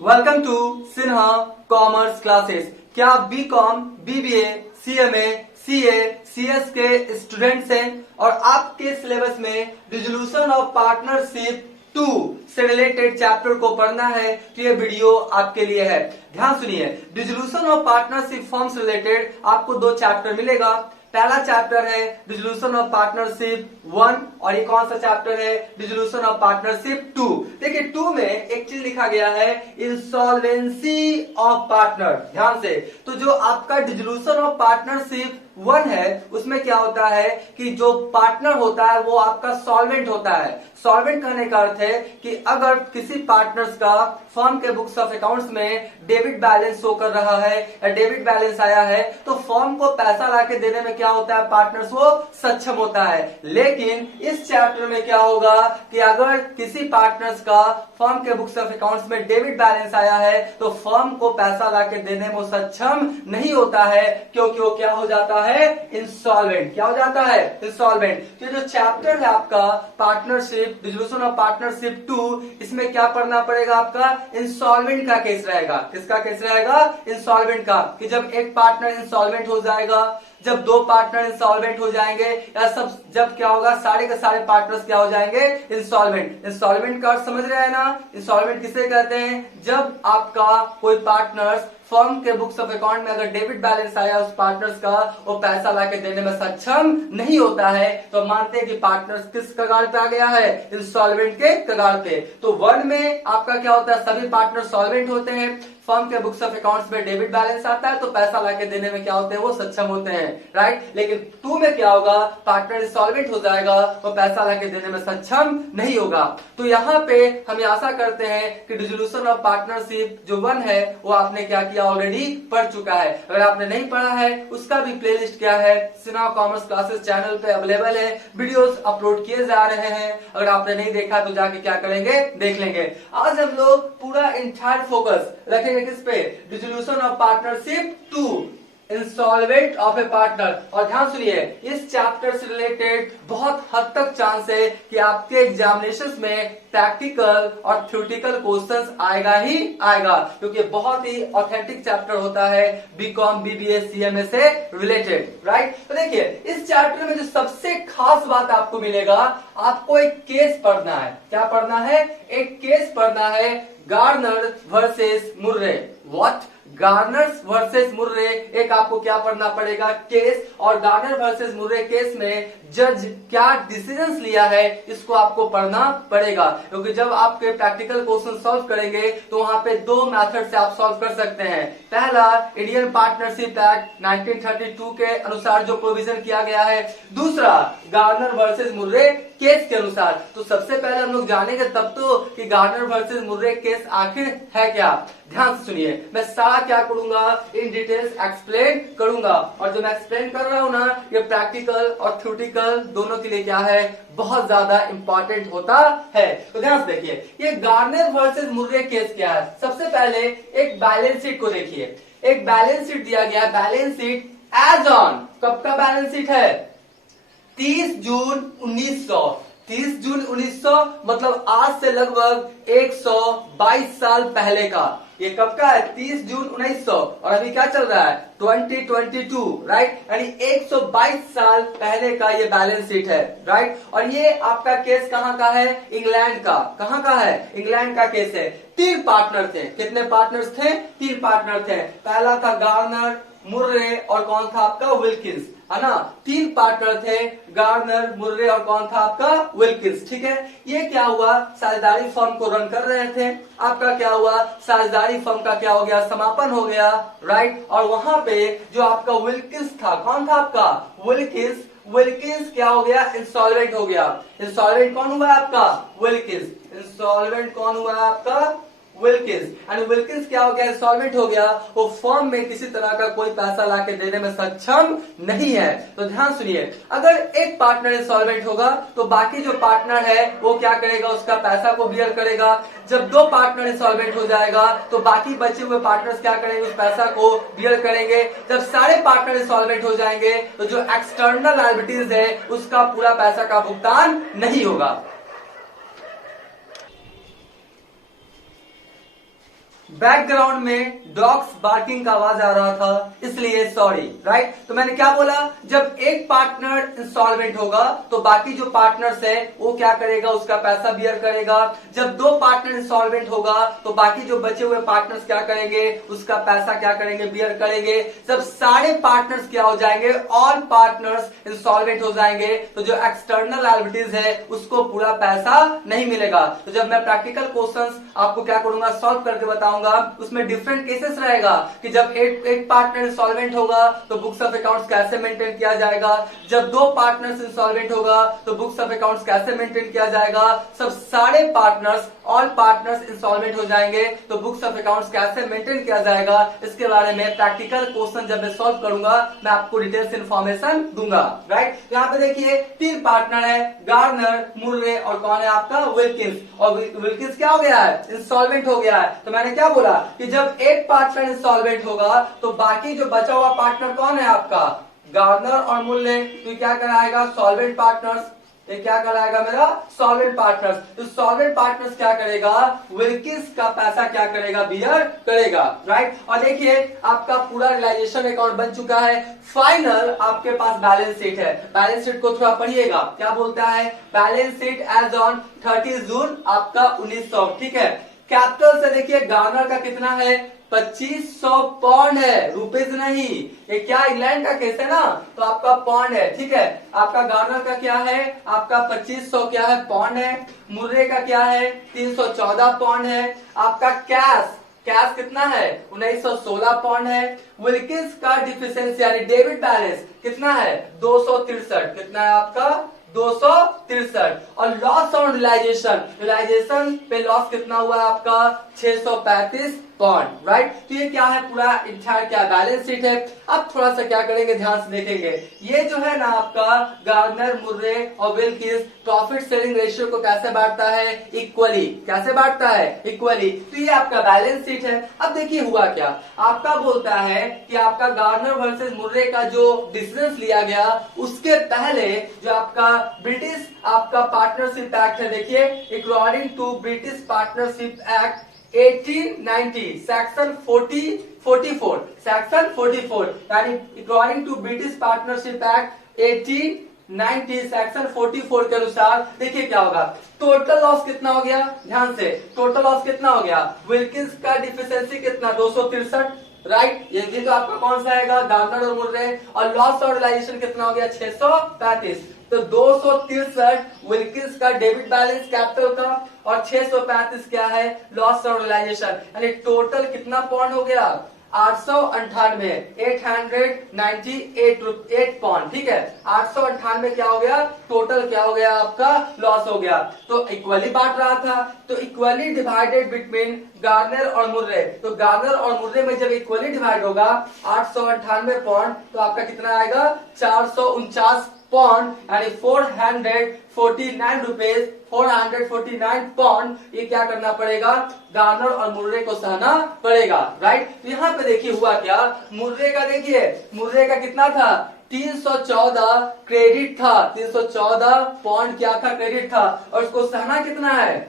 Welcome to Sinha commerce classes. क्या आप BCom, BBA, CMA, CA, CS के स्टूडेंट्स हैं और आपके सिलेबस में डिसोल्यूशन ऑफ पार्टनरशिप 2 से रिलेटेड चैप्टर को पढ़ना है तो ये वीडियो आपके लिए है। ध्यान सुनिए, डिसोल्यूशन ऑफ पार्टनरशिप फॉर्म से रिलेटेड आपको 2 चैप्टर मिलेगा। पहला चैप्टर है डिसोल्यूशन ऑफ पार्टनरशिप 1 और ये कौन सा चैप्टर है, डिसोल्यूशन ऑफ पार्टनरशिप 2। देखिए 2 में एक चीज लिखा गया है, इंसॉल्वेंसी ऑफ पार्टनर। ध्यान से, तो जो आपका डिसोल्यूशन ऑफ पार्टनरशिप 1 है उसमें क्या होता है कि जो पार्टनर होता है वो आपका सॉल्वेंट होता है। सॉल्वेंट कहने का अर्थ है कि अगर किसी पार्टनर्स का फर्म के बुक्स ऑफ अकाउंट्स में डेबिट बैलेंस शो कर रहा है या डेबिट बैलेंस आया है तो फर्म को पैसा लाके देने में क्या होता है, पार्टनर्स वो सक्षम होता है। लेकिन इस चैप्टर में क्या होगा कि अगर किसी पार्टनर्स का फर्म के बुक्स ऑफ अकाउंट्स में डेबिट बैलेंस आया है तो फर्म को पैसा लाके देने में वो सक्षम नहीं होता है, क्योंकि वो क्या हो जाता है, इंसॉल्वेंट। क्या हो जाता है, इंसॉल्वेंट। तो ये जो चैप्टर है आपका पार्टनरशिप, डिसोल्यूशन ऑफ पार्टनरशिप 2, इसमें क्या पढ़ना पड़ेगा, आपका इंसॉल्वेंट का केस रहेगा। किसका केस रहेगा, इंसॉल्वेंट का, कि जब एक पार्टनर इंसॉल्वेंट हो जाएगा, जब 2 पार्टनर इंसॉल्वेंट हो जाएंगे या सब जब क्या होगा, सारे के सारे पार्टनर्स क्या हो जाएंगे, इंसॉल्वेंट। इंसॉल्वेंट का अर्थ समझ रहे हैं ना, इंसॉल्वेंट किसे कहते हैं, जब आपका कोई पार्टनर्स फर्म के बुक्स ऑफ अकाउंट में अगर डेबिट बैलेंस आया उस पार्टनर्स का, वो पैसा लाके देने में सक्षम नहीं होता है, तो मानते हैं कि पार्टनर्स किस कगार पे आ गया है, इंसॉल्वेंट के कगार पे। तो 1 में आपका क्या होता है, सभी पार्टनर सॉल्वेंट होते हैं, फर्म के बुक्स ऑफ अकाउंट्स में डेबिट बैलेंस आता है तो पैसा लाके देने में क्या होते हैं, वो सक्षम होते हैं, राइट। लेकिन 2 में क्या होगा, पार्टनर इंसॉल्वेंट हो जाएगा, वो पैसा लाके देने में सक्षम नहीं होगा। तो यहाँ पे हम आशा करते हैं कि डिसोल्यूशन ऑफ पार्टनरशिप जो 1 है वो आपने क्या किया, ऑलरेडी पढ़ चुका है। अगर आपने नहीं पढ़ा है उसका भी प्लेलिस्ट क्या है, सिन्हा कॉमर्स क्लासेस चैनल पे अवेलेबल है, वीडियोस अपलोड किए जा रहे हैं। अगर आपने नहीं देखा तो जाके क्या करेंगे, देख लेंगे। आज हम लोग पूरा इंटायर फोकस रखेंगे किस पे, dissolution of partnership 2, insolvent of A partner. और ध्यान सुनिए, इस चैप्टर से रिलेटेड बहुत हद तक चांस है कि आपके एग्जामिनेशंस में प्रैक्टिकल और थ्योरेटिकल क्वेश्चंस आएगा ही आएगा, क्योंकि बहुत ही ऑथेंटिक चैप्टर होता है बीकॉम, बीबीए, सीएमए से रिलेटेड, राइट। तो देखिए इस चैप्टर में जो सबसे खास बात आपको मिलेगा, आपको एक केस पढ़ना है। क्या पढ़ना है, एक केस पढ़ना है, Garner versus Murray. What, Garner versus Murray, एक आपको क्या पढ़ना पड़ेगा, केस। और गार्नर वर्सेस मुर्रे केस में जज क्या डिसीजंस लिया है इसको आपको पढ़ना पड़ेगा, क्योंकि जब आपके प्रैक्टिकल क्वेश्चन सॉल्व करेंगे तो वहां पे 2 मेथड से आप सॉल्व कर सकते हैं। पहला, इंडियन पार्टनरशिप एक्ट 1932 के अनुसार जो प्रोविजन किया गया है, दूसरा गार्नर वर्सेस मुर्रे केस के अनुसार। तो सबसे पहले हम लोग जानेंगे तब तो कि गार्नर वर्सेस मुर्रे केस आखिर है क्या। ध्यान से सुनिए, मैं सारा क्या करूंगा, इन डिटेल्स एक्सप्लेन करूंगा। और जो मैं एक्सप्लेन कर रहा हूं ना, ये प्रैक्टिकल और थ्योरेटिकल दोनों के लिए क्या है, बहुत ज्यादा इंपॉर्टेंट होता है। तो ध्यान से देखिए, ये गार्नर वर्सेस मुर्रे केस क्या है। सबसे पहले एक बैलेंस शीट को देखिए, एक बैलेंस शीट दिया गया, बैलेंस शीट एज ऑन, कब का बैलेंस शीट है, 30 जून 1900। 30 जून 1900 मतलब आज से लगभग 122 साल पहले का। ये कब का है, 30 जून 1900, और अभी क्या चल रहा है, 2022, राइट। यानी 122 साल पहले का ये बैलेंस शीट है, राइट। और ये आपका केस कहाँ का है, इंग्लैंड का। कहाँ का है, इंग्लैंड का केस है। 3 पार्टनर थे। कितने पार्टनर्स थे, 3 पार्टनर थे। पहला था गार्नर, मुर्रे और कौन था आपका, विल्किंस, है ना। 3 पार्टनर थे, गार्नर, मुर्रे और कौन था आपका, विल्किंस, ठीक है। ये क्या हुआ, साझेदारी फर्म को रन कर रहे थे। आपका क्या हुआ, साझेदारी फर्म का क्या हो गया, समापन हो गया, राइट। और वहां पे जो आपका विल्किंस था, कौन था आपका, विल्किंस, विल्किंस क्या हो गया, इंसॉल्वेंट हो गया। इंसॉल्वेंट कौन हुआ आपका, विल्किंस। इंसॉल्वेंट कौन हुआ आपका, विल्किंस। एंड विल्किंस क्या हो गया, इंसॉल्वेंट हो गया। वो फर्म में किसी तरह का कोई पैसा लाके देने में सक्षम नहीं है। तो ध्यान सुनिए, अगर एक पार्टनर इंसॉल्वेंट होगा तो बाकी जो पार्टनर है वो क्या करेगा, उसका पैसा को बियर करेगा। जब 2 पार्टनर इंसॉल्वेंट हो जाएगा तो बाकी बचे हुए पार्टनर्स क्या करेंगे, उस पैसा को बियर करेंगे। जब सारे पार्टनर इंसॉल्वेंट हो जाएंगे तो जो एक्सटर्नल लायबिलिटीज है उसका पूरा पैसा का भुगतान नहीं होगा। बैकग्राउंड में डॉग्स बार्किंग का आवाज आ रहा था, इसलिए सॉरी। राइट, तो मैंने क्या बोला, जब एक पार्टनर इंसॉल्वेंट होगा तो बाकी जो पार्टनर्स है वो क्या करेगा, उसका पैसा बियर करेगा। जब दो पार्टनर इंसॉल्वेंट होगा तो बाकी जो बचे हुए पार्टनर्स क्या करेंगे, उसका पैसा क्या करेंगे, बियर करेंगे। जब सारे पार्टनर्स क्या हो जाएंगे, ऑल पार्टनर्स इंसॉल्वेंट हो जाएंगे, तो जो एक्सटर्नल लायबिलिटीज है उसको पूरा पैसा नहीं मिलेगा। तो जब मैं प्रैक्टिकल क्वेश्चंस आपको क्या करूंगा, सॉल्व करके बताऊंगा, उसमें डिफरेंट केसेस रहेगा कि जब एक पार्टनर इंसॉल्वेंट होगा तो बुक्स ऑफ अकाउंट्स कैसे मेंटेन किया जाएगा, जब दो पार्टनर्स इंसॉल्वेंट होगा तो बुक्स ऑफ अकाउंट्स कैसे मेंटेन किया जाएगा, सब सारे पार्टनर्स ऑल पार्टनर्स इंसॉल्वेंट हो जाएंगे तो बुक्स ऑफ अकाउंट्स कैसे मेंटेन किया जाएगा, इसके बारे में प्रैक्टिकल क्वेश्चन जब मैं सॉल्व करूंगा मैं आपको डिटेल्स इंफॉर्मेशन दूंगा। राइट, यहाँ पे देखिए तीन पार्टनर है, गार्नर, मुर्रे और कौन है आपका, विल्किंस। और विल्किंस क्या हो गया है, इंसॉल्वेंट हो गया है। तो मैंने क्या बोला कि जब एक पार्टनर इंसॉल्वेंट होगा तो बाकी जो बचा हुआ पार्टनर कौन है आपका, गार्नर और मुर्रे। तो क्या कराएगा, सॉल्वेंट पार्टनर्स। ये क्या कराएगा मेरा, सॉल्वेंट पार्टनर्स। तो सॉल्वेंट पार्टनर्स क्या करेगा, विल्किंस का पैसा क्या करेगा, बियर करेगा। राइट, और देखिए आपका पूरा रियलाइजेशन अकाउंट बन चुका है। फाइनल आपके पास बैलेंस शीट है, बैलेंस शीट को थोड़ा पढ़िएगा, क्या बोलता है, बैलेंस शीट एज ऑन 30 जून आपका 1900। ठीक है, कैपिटल से देखिए गार्नर का कितना है, 2500 पौंड है, रुपीज नहीं। ये क्या इंग्लैंड का केस है ना, तो आपका पौंड है। ठीक है, आपका गार्नर का क्या है, आपका 2500 क्या है, पौंड है। मुर्रे का क्या है, 314 पौंड है। आपका कैश कितना है, 1916 पौंड है। विल्किंस का डिफिशिएंसी यानी डेबिट बैलेंस कितना है, 263। कितना है आपका, 263। और लॉस ऑन रियलाइजेशन पे लॉस कितना हुआ है आपका, 635 पॉइंट। राइट, तो ये क्या है, पूरा इंटायर क्या बैलेंस शीट है। अब थोड़ा सा क्या करेंगे, ध्यान से देखेंगे। ये जो है ना आपका गार्नर, मुर्रे और विल्किंस प्रॉफिट शेयरिंग रेशियो को कैसे बांटता है, इक्वली। कैसे बांटता है, इक्वली। तो ये आपका बैलेंस शीट है। अब देखिए हुआ क्या, आपका बोलता है कि आपका गार्नर वर्सेस मुर्रे का जो डिसीजन लिया गया उसके पहले जो आपका ब्रिटिश आपका पार्टनरशिप एक्ट है, देखिए according to British partnership act 1890 section 44 section 44 यानी according to British partnership act 1890 section 44 के अनुसार देखिए क्या होगा, टोटल लॉस कितना हो गया, ध्यान से, टोटल लॉस कितना हो गया, विल्किंस का डिफिशिएंसी कितना, 263। राइट, ये तो आपका कौन सा आएगा, गार्नर और मुर्रे। और लॉस और रियलाइजेशन कितना हो गया, 635। तो 263 विल्किंस का डेबिट बैलेंस कैपिटल का और 635 क्या है, लॉस और रियलाइजेशन। यानी टोटल कितना पॉइंट हो गया, 898 898 पॉइंट। ठीक है, 898 क्या हो गया, टोटल क्या हो गया आपका, लॉस हो गया। तो इक्वली बांट रहा था, तो इक्वली डिवाइडेड बिटवीन गार्नर और मुर्रे। तो गार्नर और मुर्रे में जब इक्वली डिवाइड होगा 898 पॉइंट, तो आपका कितना आएगा, 449 पॉन्ड यानी 449 रुपीज, 449 पॉन्ड। ये क्या करना पड़ेगा, गार्नर और मुर्रे को सहना पड़ेगा। राइट, तो यहाँ पे देखिए हुआ क्या, मुर्रे का देखिए, मुर्रे का कितना था, 314 क्रेडिट था, 314 पॉइंट क्या था, क्रेडिट था। और उसको सहना कितना है,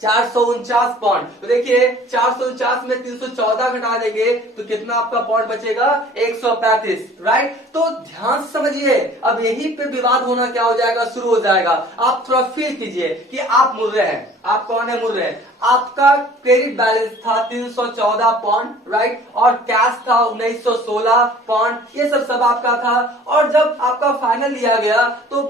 449 पॉइंट। तो देखिए 449 में 314 घटा देंगे तो कितना आपका पॉइंट बचेगा, 135। राइट, तो ध्यान से समझिए, अब यही पे विवाद होना क्या हो जाएगा, शुरू हो जाएगा। आप थोड़ा फील कीजिए कि आप मुर्रे हैं, आप कौन है, मुर्रे हैं। आपका क्रेडिट बैलेंस था 314 पॉइंट, राइट, और कैश था 1916 पॉइंट, ये सब आपका था। और जब आपका फाइनल लिया गया तो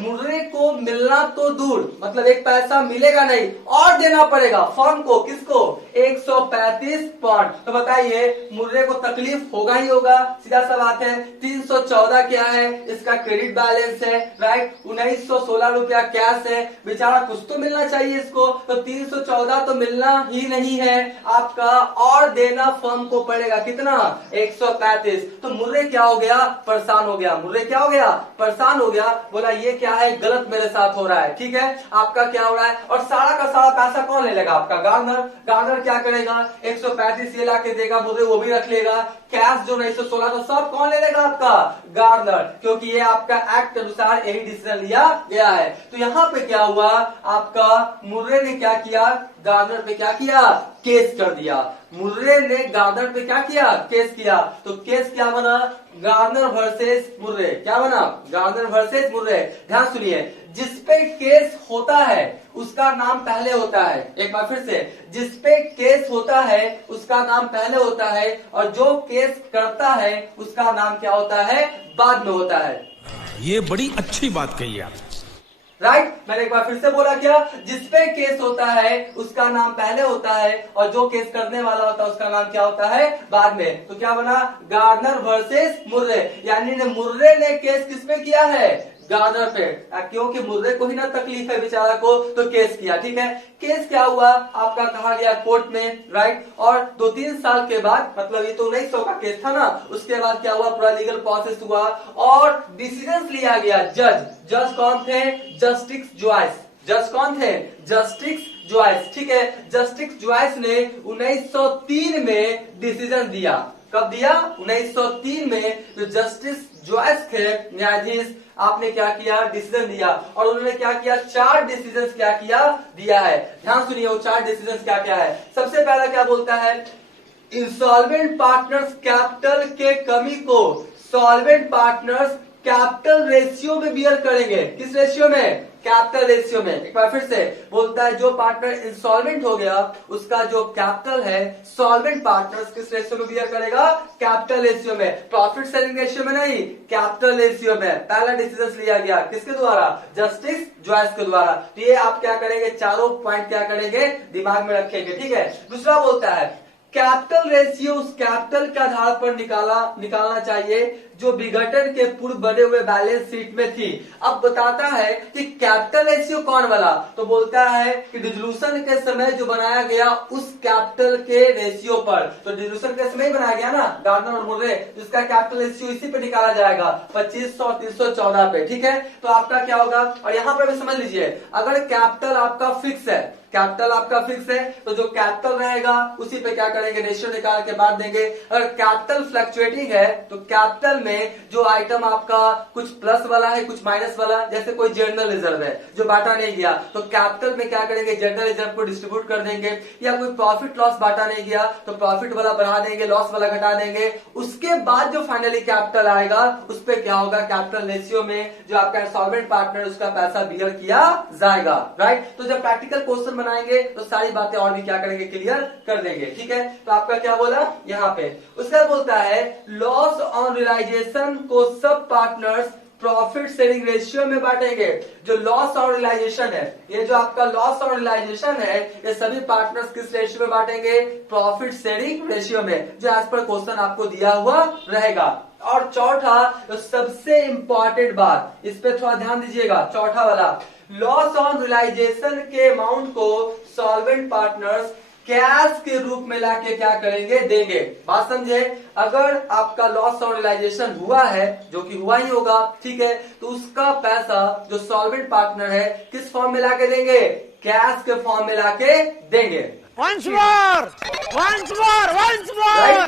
मुर्रे को मिलना तो दूर, मतलब एक पैसा मिलेगा नहीं और देना पड़ेगा फर्म को, किसको, 135 पॉइंट। तो बताइए मुर्रे को तकलीफ होगा ही होगा, सीधा सा बात है। 314 क्या है, इसका क्रेडिट बैलेंस है, राइट, 1916 रुपया कैश है, बेचारा कुछ तो मिलना चाहिए इसको। तो 314 तो मिलना ही नहीं है आपका, और देना फर्म को पड़ेगा कितना, 135। तो मुर्रे क्या हो गया, परेशान हो गया, मुर्रे क्या हो गया, परेशान हो गया, बोला ये क्या है, गलत मेरे साथ हो रहा है। ठीक है, आपका क्या हो रहा है, और सारा का सारा पैसा कौन ले लेगा, आपका गार्नर। गार्नर क्या करेगा, 135 ये लाके देगा, मुर्रे वो भी रख लेगा। कैश जो 1916 तो सब कौन ले लेगा, आपका गार्नर, क्योंकि ये आपका एक्ट अनुसार यही डिसीजन लिया गया है। तो यहाँ पे क्या हुआ, आपका मुर्रे ने क्या किया, गार्नर पे क्या किया, केस कर दिया। मुर्रे ने गार्नर पे क्या किया, केस किया। तो केस क्या बना, गार्नर वर्सेस मुर्रे। क्या बना, गार्नर वर्सेस मुर्रे। ध्यान सुनिए, जिसपे केस होता है उसका नाम पहले होता है। एक बार फिर से, जिसपे केस होता है उसका नाम पहले होता है, और जो केस करता है उसका नाम क्या होता है, बाद में होता है। ये बड़ी अच्छी बात कही आप। राइट मैंने एक बार फिर से बोला, क्या, जिसपे केस होता है उसका नाम पहले होता है, और जो केस करने वाला होता है उसका नाम क्या होता है, बाद में। तो क्या बना, गार्नर वर्सेस मुर्रे, यानी मुर्रे ने केस किस पे किया है, गार्नर पे, क्योंकि मुर्रे को ही ना तकलीफ है बेचारा को, तो केस किया। ठीक है, केस क्या हुआ आपका, कहा गया कोर्ट में, राइट। और 2-3 साल के बाद, मतलब ये तो 1900 का केस था ना, उसके बाद क्या हुआ, पूरा लीगल प्रोसेस हुआ और डिसीजन लिया गया। जज कौन थे, जस्टिस जॉइस। जज कौन थे, जस्टिस जॉइस। ठीक है, जस्टिस जॉइस ने 1903 में डिसीजन दिया। कब दिया, 1903 में। जो जस्टिस जॉइस थे न्यायाधीश, आपने क्या किया, डिसीजन दिया। और उन्होंने क्या किया, 4 डिसीजन क्या किया, दिया है। ध्यान सुनिए, वो 4 डिसीजन क्या क्या है। सबसे पहला क्या बोलता है, इंसॉल्वेंट पार्टनर्स कैपिटल के कमी को सॉल्वेंट पार्टनर्स कैपिटल रेशियो में बियर करेंगे। किस रेशियो में, कैपिटल रेशियो में। एक बार फिर से बोलता है, जो पार्टनर इंसॉल्वेंट हो गया उसका जो कैपिटल है सॉल्वेंट पार्टनर्स किस रेशियो में बियर करेगा, कैपिटल रेशियो में। प्रॉफिट शेयरिंग रेशियो में नहीं, कैपिटल रेशियो में। पहला डिसीजन लिया गया किसके द्वारा, जस्टिस जॉइस के द्वारा। तो ये आप क्या करेंगे, चारों पॉइंट क्या करेंगे, दिमाग में रखेंगे। ठीक है, दूसरा बोलता है, कैपिटल रेशियो उस कैपिटल के आधार पर निकालना चाहिए जो विघटन के पूर्व बने हुए बैलेंस शीट में थी। अब बताता है कि कैपिटल रेशियो कौन वाला, तो बोलता है कि डिसोल्यूशन के समय जो बनाया गया उस कैपिटल के रेशियो पर। तो डिसोल्यूशन के समय ही बनाया गया ना, गार्नर और मुर्रे, जिसका कैपिटल रेशियो इसी पे निकाला जाएगा, 2500 314 पे। ठीक है, तो आपका क्या होगा, और यहां पर भी समझ लीजिए, अगर कैपिटल आपका फिक्स है, कैपिटल आपका फिक्स है, तो जो कैपिटल रहेगा उसी पे क्या करेंगे, रेशियो निकाल के बाद देंगे। अगर कैपिटल फ्लक्चुएटिंग है तो कैपिटल में जो आइटम आपका कुछ प्लस वाला है कुछ माइनस वाला, जैसे कोई जनरल रिजर्व है जो बांटा नहीं गया, तो कैपिटल में क्या करेंगे, जनरल रिजर्व को डिस्ट्रीब्यूट कर देंगे। या कोई प्रॉफिट लॉस बांटा नहीं गया तो प्रॉफिट वाला बढ़ा देंगे, लॉस वाला घटा देंगे। उसके बाद जो फाइनली कैपिटल आएगा उस पर क्या होगा, कैपिटल रेशियो में जो आपका इंसॉल्वेंट पार्टनर उसका पैसा बियर किया जाएगा। राइट, तो जब प्रैक्टिकल क्वेश्चन बनाएंगे तो सारी बातें और भी क्या करेंगे, क्लियर कर देंगे। ठीक है, तो आपका क्या बोला यहाँ पे, उसका बोलता है लॉस ऑन रियलाइजेशन को सब पार्टनर्स प्रॉफिट शेयरिंग रेशियो में बांटेंगे। जो लॉस और रियलाइजेशन है, ये जो आपका लॉस और रियलाइजेशन है, ये सभी पार्टनर्स किस रेशियो में बांटेंगे, प्रॉफिट शेयरिंग रेशियो में, जो एज पर क्वेश्चन आपको दिया हुआ रहेगा। और चौथा, तो सबसे इंपॉर्टेंट बात, इस पे थोड़ा ध्यान दीजिएगा, चौथा वाला, लॉस ऑन रियलाइजेशन के अमाउंट को सॉल्वेंट पार्टनर्स कैश के रूप में लाके क्या करेंगे, देंगे। बात समझे, अगर आपका लॉस ऑन रियलाइजेशन हुआ है, जो कि हुआ ही होगा, ठीक है, तो उसका पैसा जो सॉल्वेंट पार्टनर है किस फॉर्म में लाके देंगे, कैश के फॉर्म में लाके देंगे। Once more!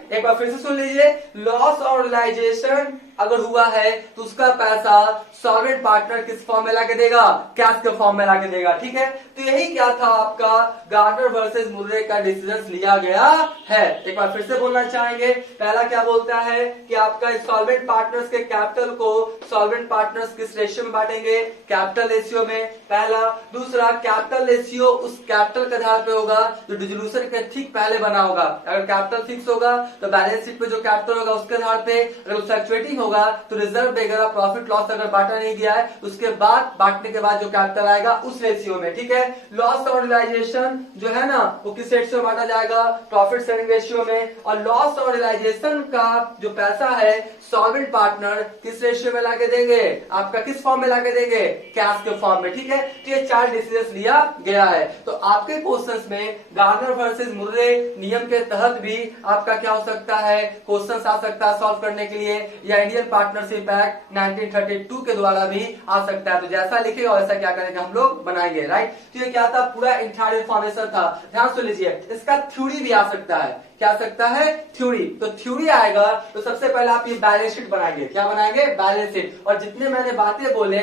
एक बार फिर से सुन लीजिए, लॉस और रियलाइजेशन अगर हुआ है तो उसका पैसा सॉल्वेंट पार्टनर किस फॉर्म में लाके देगा, कैश के फॉर्म में लाके देगा। ठीक है, तो यही क्या था आपका गार्नर वर्सेस मुर्रे का डिसीजन लिया गया है। एक बार फिर से बोलना चाहेंगे, पहला क्या बोलता है कि आपका सॉल्वेंट पार्टनर्स के कैपिटल को सॉल्वेंट पार्टनर्स किस रेशियो में बांटेंगे, कैपिटल रेशियो में, पहला। दूसरा, कैपिटल रेशियो उस कैपिटल के आधार पे होगा जो डिसोल्यूशन के ठीक पहले बना होगा। अगर कैपिटल फिक्स होगा तो बैलेंस शीट पे जो कैपिटल होगा उसके आधार पे, अगर फ्लक्चुएटिंग होगा तो रिजर्व वगैरह प्रॉफिट लॉस अगर बांटा नहीं गया है उसके बाद, बांटने के बाद जो कैपिटल आएगा उस रेशियो में। ठीक है, लॉस और रियलाइजेशन जो है ना वो किस रेशियो में बांटा जाएगा, प्रॉफिट शेयरिंग रेशियो में। और लॉस और रियलाइजेशन का जो पैसा है सॉल्वेंट पार्टनर किस रेशियो में लाके देंगे, आपका किस फॉर्म में लाके देंगे, कैश के फॉर्म में। ठीक है, तो ये 4 डिसीजन लिया गया है। तो आपके क्वेश्चंस में गार्नर वर्सेस मुर्रे नियम के तहत भी आपका क्या हो सकता है, क्वेश्चंस आ सकता है सॉल्व करने के लिए, या इंडियन पार्टनरशिप एक्ट 1932 के द्वारा भी आ सकता है। तो जैसा लिखेगा वैसा क्या करेंगे हम लोग बनाएंगे। राइट, तो ये क्या था, पूरा इंटायर इन्फॉर्मेशन था। ध्यान सुन लीजिए, इसका थ्योरी भी आ सकता है। क्या आ सकता है, थ्योरी। तो थ्योरी आएगा तो सबसे पहले आप ये बैलेंस शीट बनाएंगे। क्या बनाएंगे, बैलेंस शीट। और जितने मैंने बातें बोले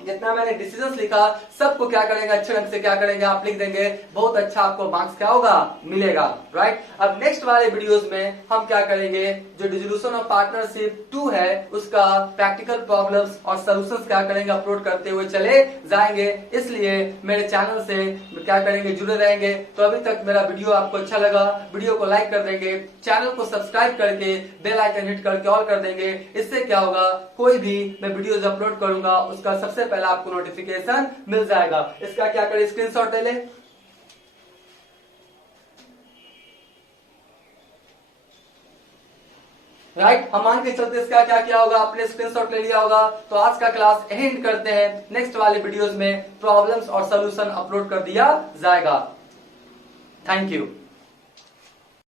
जितना मैंने डिसीजंस लिखा सबको क्या करेंगे, अच्छे ढंग से क्या करेंगे, आप लिख देंगे, बहुत अच्छा आपको मार्क्स क्या होगा, मिलेगा। राइट, अब नेक्स्ट वाले वीडियोस में हम क्या करेंगे, जो डिसोल्यूशन ऑफ पार्टनरशिप 2 है उसका प्रैक्टिकल प्रॉब्लम्स और सॉल्यूशंस क्या करेंगे, अपलोड करते हुए चले जाएंगे। इसलिए मेरे चैनल से क्या करेंगे, जुड़े रहेंगे। तो अभी तक मेरा वीडियो आपको अच्छा लगा, वीडियो को लाइक कर देंगे, चैनल को सब्सक्राइब करके बेल आइकन हिट करके ऑल कर देंगे। इससे क्या होगा, कोई भी मैं वीडियोज अपलोड करूंगा उसका सबसे पहले आपको नोटिफिकेशन मिल जाएगा। इसका क्या करें, स्क्रीनशॉट ले ले। राइट, हम मान के चलते इसका क्या किया होगा, आपने स्क्रीनशॉट ले लिया होगा। तो आज का क्लास एंड करते हैं, नेक्स्ट वाले वीडियोस में प्रॉब्लम्स और सॉल्यूशन अपलोड कर दिया जाएगा। Thank you.